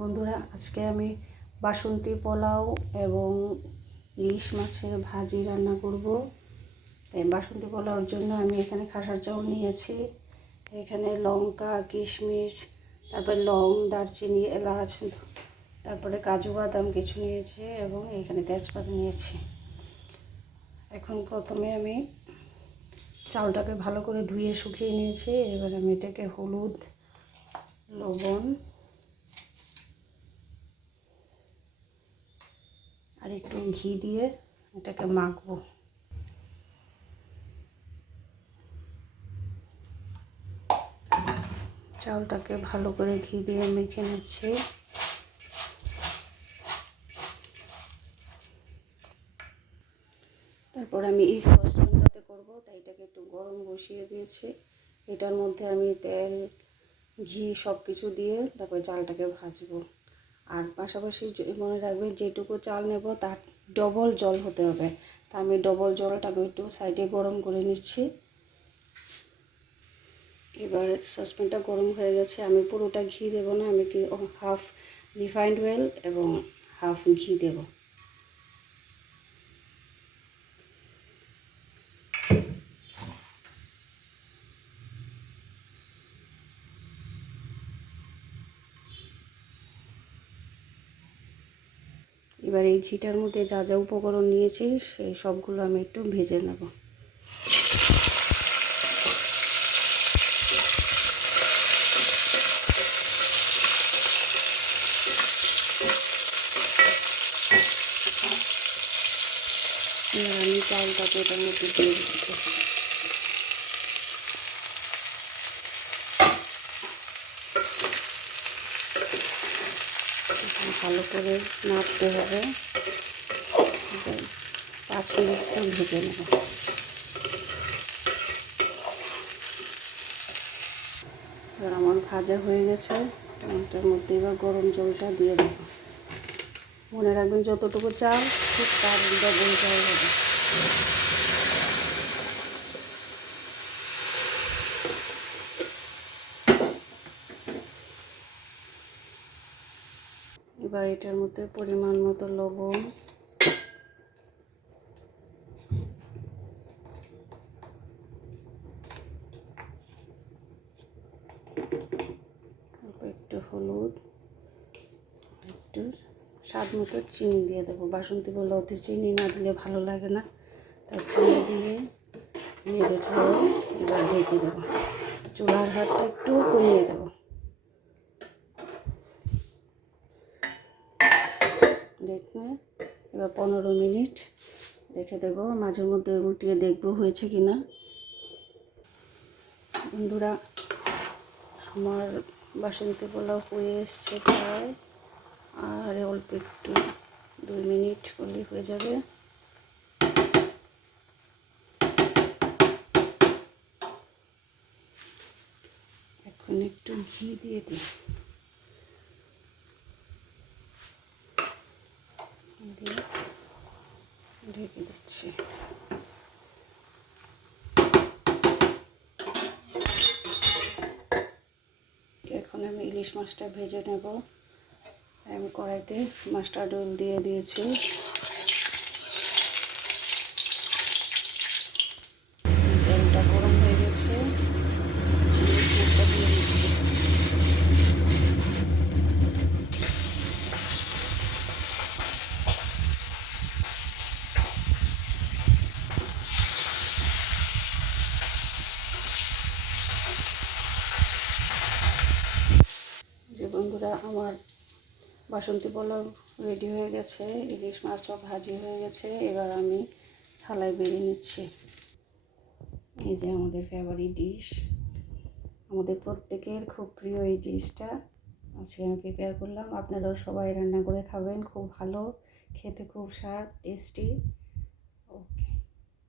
বন্ধুরা, আজকে আমি বাসন্তী পোলাও এবং ইলিশ মাছের ভাজি রান্না করব। তাই বাসন্তী পোলাওর জন্য আমি এখানে খাসার চাউল নিয়েছি। এখানে লঙ্কা, কিশমিশ, তারপরে লং, দারচিনি, এলাচ, তারপরে কাজু বাদাম কিছু নিয়েছি এবং এখানে তেজপাতা নিয়েছি। এখন প্রথমে আমি চাউলটাকে ভালো করে ধুয়ে শুকিয়ে নিয়েছি। এবার আমি এটাকে হলুদ, লবণ আর একটু ঘি দিয়ে এটাকে মাখবো। চাউলটাকে ভালো করে ঘি দিয়ে মেখে নিচ্ছি। তারপর আমি এই সসপ্যানটাতে করব, তাই এটাকে একটু গরম বসিয়ে দিয়েছি। এটার মধ্যে আমি তেল, ঘি সব কিছু দিয়ে তারপর চালটাকে ভাজবো। আর পাশাপাশি মনে রাখবেন, যেটুকু চাল নেব তার ডবল জল হতে হবে। তা আমি ডবল জলটাকে একটু সাইডে গরম করে নিচ্ছি। এবার সসপ্যানটা গরম হয়ে গেছে। আমি পুরোটা ঘি দেব না, আমি হাফ রিফাইন্ড অয়েল এবং হাফ ঘি দেব। এবার এই ঘিটার মধ্যে যা যা উপকরণ নিয়েছি সেই সবগুলো আমি একটু ভেজে নেব। এবার আমি চালটাকে এটার মধ্যে দিয়ে দিচ্ছি। ভালো করে নাড়তে হবে, 5 মিনিট ভেজে নেব। এবার আমার ভাজা হয়ে গেছে। এটার মধ্যে এবার গরম জলটা দিয়ে দেবো। মনে রাখবেন, যতটুকু চাল ঠিক তার ডবল চাল হবে। এবার এটার মধ্যে পরিমাণ মতো লবণ, তারপর একটু হলুদ, একটু স্বাদ মতো চিনি দিয়ে দেবো। বাসন্তী পোলাওতে চিনি না দিলে ভালো লাগে না, তাই চিনি দিয়ে নেড়ে ছেড়ে এবার ঢেকে দেবো। চুলার হাতটা একটু কমিয়ে দেবো। দেখে এবার 15 মিনিট রেখে দেবো। মাঝে মধ্যে উল্টিয়ে দেখবো হয়েছে কি না। বন্ধুরা, আমার বাসন্তী পোলাও হয়ে এসছে প্রায়, আর অল্প একটু 2 মিনিট করলেই হয়ে যাবে। এখন একটু ঘি দিয়ে দিই, দিয়ে ঢেকে দিচ্ছি। এখন আমি ইলিশ মাছটা ভেজে নেব। আমি কড়াইতে মাস্টার্ড অয়েল দিয়ে দিয়েছি। তেলটা গরম হয়ে গেছে, ইলিশ মাছটা দিয়ে দিচ্ছি। যে বন্ধুরা, আমার বাসন্তী পোলাও রেডি হয়ে গেছে, ইলিশ মাছও ভাজি হয়ে গেছে। এবার আমি থালায় বেড়ে নিচ্ছি। এই যে আমাদের ফেভারিট ডিশ, আমাদের প্রত্যেকের খুব প্রিয় এই ডিশটা আজকে আমি প্রিপেয়ার করলাম। আপনারাও সবাই রান্না করে খাবেন, খুব ভালো খেতে, খুব স্বাদ, টেস্টি।